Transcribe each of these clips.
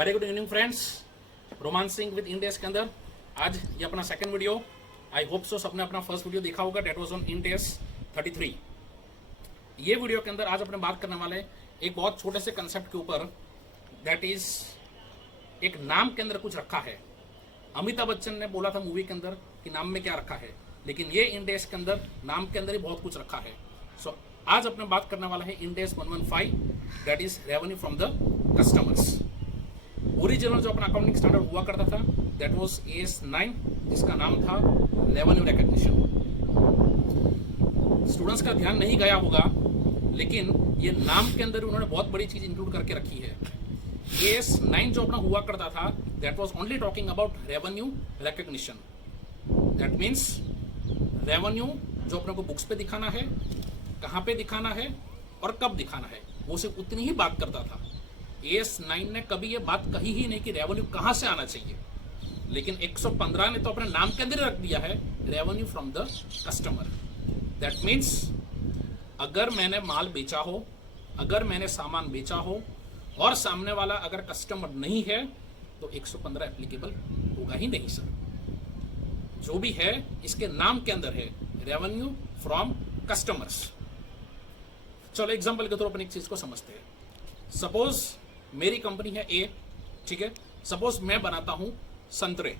Very good evening friends, romancing with Ind AS के अंदर आज ये अपना second video. I hope so सबने अपना फर्स्ट वीडियो देखा होगा, डेट वाज ऑन इंडेस 33। ये वीडियो के अंदर आज अपने बात करने वाले एक बहुत छोटे से कंसेप्ट के ऊपर, दैट इज एक नाम के अंदर कुछ रखा है। अमिताभ बच्चन ने बोला था मूवी के अंदर कि नाम में क्या रखा है, लेकिन ये इंडेस के अंदर नाम के अंदर ही बहुत कुछ रखा है। सो आज अपने बात करने वाला है इंडेस 115, that is revenue from the customers. Original जो अपना अकाउंटिंग स्टैंडर्ड हुआ करता था दैट वाज AS9, जिसका नाम था रेवेन्यू रिकॉग्निशन। स्टूडेंट्स का ध्यान नहीं गया होगा, लेकिन ये नाम के अंदर उन्होंने बहुत बड़ी चीज इंक्लूड करके रखी है। AS9 जो अपना हुआ करता था that was only talking about revenue recognition. That means revenue जो अपने को बुक्स पे दिखाना है, कहाँ पे दिखाना है और कब दिखाना है, वो सिर्फ उतनी ही बात करता था। AS9 ने कभी ये बात कही ही नहीं कि रेवेन्यू कहाँ से आना चाहिए, लेकिन 115 ने तो अपने नाम के अंदर रख दिया है revenue from the customer. That means अगर मैंने माल बेचा हो, अगर मैंने सामान बेचा हो और सामने वाला अगर कस्टमर नहीं है तो 115 एप्लीकेबल होगा ही नहीं सर। जो भी है इसके नाम के अंदर है रेवेन्यू फ्रॉम कस्टमर्स। चलो एग्जांपल के थ्रू अपन एक चीज को समझते हैं। सपोज मेरी कंपनी है A, ठीक है। सपोज मैं बनाता हूं संतरे,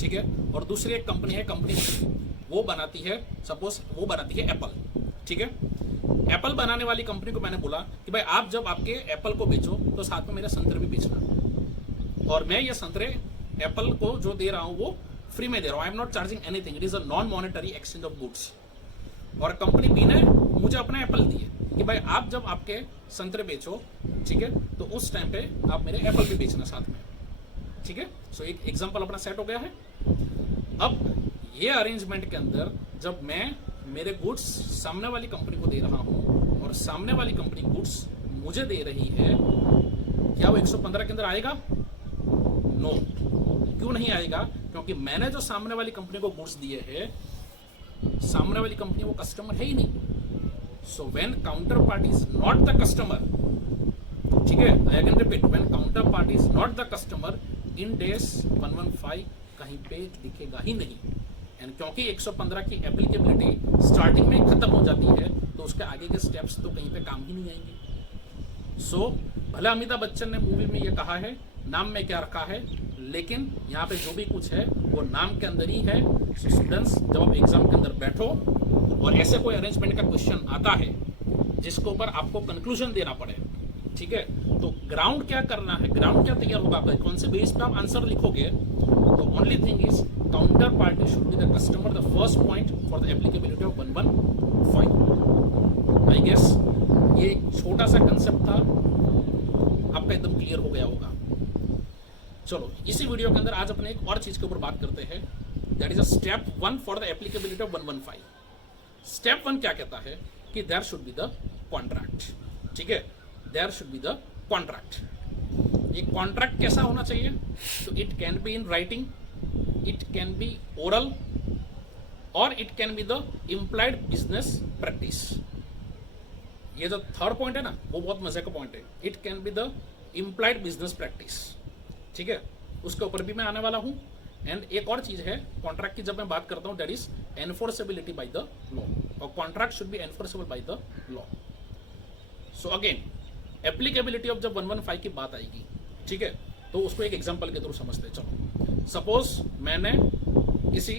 ठीक है, और दूसरी एक कंपनी है कंपनी वो बनाती है, सपोज वो बनाती है एप्पल, ठीक है। एप्पल बनाने वाली कंपनी को मैंने बोला कि भाई आप जब आपके एप्पल को बेचो तो साथ में मेरे संतरे भी बेचना, और मैं ये संतरे एप्पल को जो दे रहा हूं वो फ्री में दे रहा हूं। I am not charging anything, it is a non monetary exchange of goods. और कंपनी बी ने मुझे अपना एप्पल दिए कि भाई आप जब आपके संतरे बेचो, ठीक है, तो उस टाइम पे आप मेरे एप्पल भी बेचना साथ में, ठीक है। सो एक एग्जांपल अपना सेट हो गया है। अब ये अरेंजमेंट के अंदर जब मैं मेरे गुड्स सामने वाली कंपनी को दे रहा हूं और सामने वाली कंपनी गुड्स मुझे दे रही है, क्या वो 115 के अंदर आएगा? नो। क्यों नहीं आएगा? क्योंकि मैंने जो सामने वाली कंपनी को गुड्स दिए हैं, सामने वाली कंपनी वो कस्टमर है ही नहीं। So when counter party is not the customer, ठीक है, I can repeat, when counter party is not the customer, Ind AS 115 कहीं पे दिखेगा ही नहीं। एंड क्योंकि 115 की एप्लीकेबिलिटी स्टार्टिंग में खत्म हो जाती है तो उसके आगे के स्टेप्स तो कहीं पे काम ही नहीं आएंगे। सो भले अमिताभ बच्चन ने मूवी में ये कहा है नाम में क्या रखा है, लेकिन यहाँ पे जो भी कुछ है वो नाम के अंदर ही है। सो स्टूडेंट्स, जब आप एग्जाम के अंदर बैठो और ऐसे कोई अरेंजमेंट का क्वेश्चन आता है जिसके ऊपर आपको कंक्लूजन देना पड़े, ठीक है, तो ग्राउंड क्या करना है, ग्राउंड क्या तैयार होगा आपका, कौन से बेस पे आप आंसर लिखोगे, तो only thing is counter party should be the customer, the first point for the applicability of 115। I guess ये एक छोटा सा कंसेप्ट था, आपका एकदम क्लियर हो गया होगा। चलो इसी वीडियो के अंदर आज अपने एक और चीज के ऊपर बात करते हैं, that is a step 1 for the applicability of 115। Step 1 क्या कहता है कि there should be the contract, ठीक है, there should be the contract. ये कॉन्ट्रैक्ट कैसा होना चाहिए? तो it can be in writing, it can be oral, और it can be the implied business practice. ये जो थर्ड पॉइंट है ना, वो बहुत मजे का पॉइंट है। It can be the implied business practice, ठीक है, उसके ऊपर भी मैं आने वाला हूं। एंड एक और चीज है कॉन्ट्रैक्ट की, जब मैं बात करता हूं that is enforceability by the law, और contract should be enforceable by the law. So again applicability of जब 115 की बात आएगी, ठीक है, तो उसको एक एग्जांपल के थ्रू समझते हैं। चलो सपोज मैंने किसी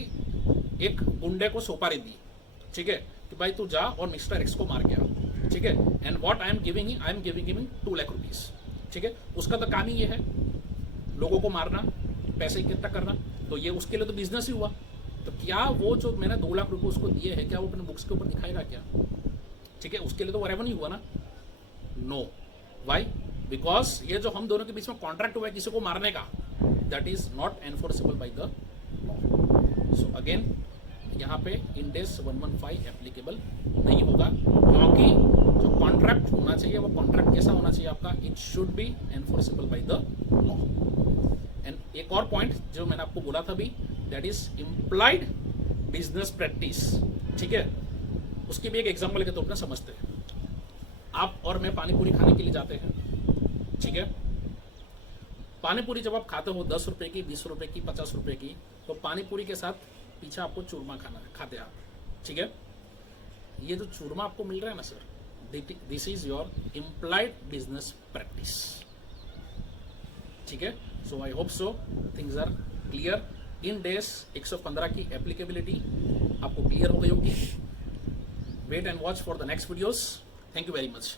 एक गुंडे को सुपारी दी, ठीक है, कि भाई तू जा और मिस्टर एक्स को मार के आ, ठीक है, and what I am giving him 2 lakh rupees, ठीक है। उसका तो काम ही ये है लोगों को मारना, पैसे इकट्ठा करना, तो ये उसके लिए तो बिजनेस ही हुआ। तो क्या वो जो मैंने 2 लाख रुपए उसको दिए हैं, क्या वो अपने बुक्स के ऊपर दिखाएगा क्या? ठीक है, उसके लिए तो वो रेवेन्यू हुआ ना। No, Y? बिकॉज ये जो हम दोनों के बीच में कॉन्ट्रैक्ट हुआ है किसी को मारने का, that is not enforceable by the law. So again यहाँ पे इंडेस 115 एप्लीकेबल नहीं होगा, क्योंकि जो कॉन्ट्रैक्ट होना चाहिए वो कॉन्ट्रैक्ट कैसा होना चाहिए आपका? It should be enforceable by the law. And एक और पॉइंट जो मैंने आपको बोला था भी, that is implied business practice, ठीक है, उसके भी एक एग्जांपल के तौर पर समझते हैं। आप और मैं पानी पूरी खाने के लिए जाते हैं, ठीक है, पानी पूरी जब आप खाते हो 10 रुपए की, 20 रुपए की, 50 रुपए की, तो पानी पूरी के साथ पीछे आपको चूरमा खाना खाते आप, ठीक है। ये जो चूरमा आपको मिल रहा है ना sir, this is your implied business practice, ठीक है। So I hope so things are clear. Ind AS 115 की एप्लीकेबिलिटी आपको क्लियर हो गई होगी। Wait and watch for the next videos. Thank you very much.